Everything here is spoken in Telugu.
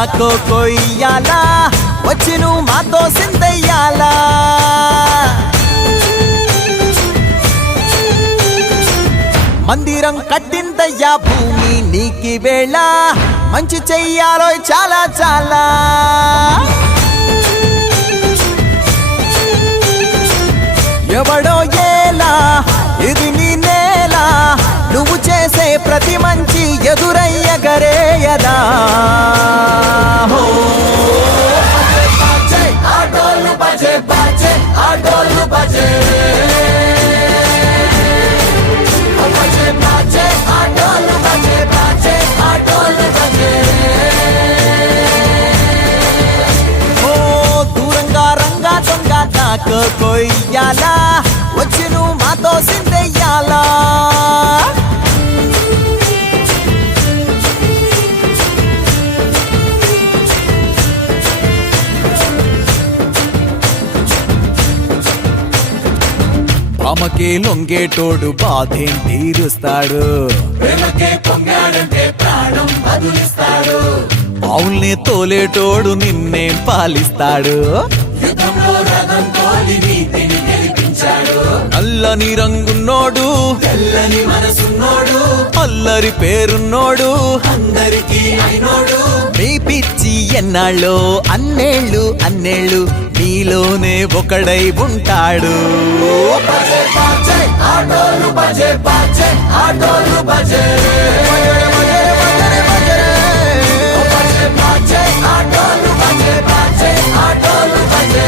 కొయ్యాలా వచ్చి నువ్వు మాతో సిందయ్యాలా మందిరం కట్టిందయ్యా భూమి నీకి వేళ మంచి చెయ్యాలో చాలా చాలా ఎవడో ఏలా ఇది నీ నేల నువ్వు చేసే ప్రతి మంచి ఎదురయ్యగరేయదా ఆటోలు బజే బజే ఆటోలు బజే కొయ్యాలా వచ్చి నువ్వు మాతో సిందయ్యాలా ప్రేమకే లొంగేటోడు బాధేం తీరుస్తాడు ప్రేమకే పొంగాడంటే ప్రాణం బదులిస్తాడు పావుల్ని తోలేటోడు నిన్నేం పాలిస్తాడు యుద్ధంలో రథం తోలి నీతిని గెలిపించాడు నల్లని రంగున్నోడు తెల్లని మనసున్నోడు అల్లరి పేరున్నోడు అందరికీ అయినోడు నీ పిచ్చి ఎన్నాళ్ళో అన్నేళ్ళు అన్నేళ్ళు నీలోనే ఒకడై ఉంటాడు బజే బాజే ఆటోలు బజే బాజే ఆటోలు బజే బజే బాజే ఆటోలు బజే బాజే ఆటోలు బజే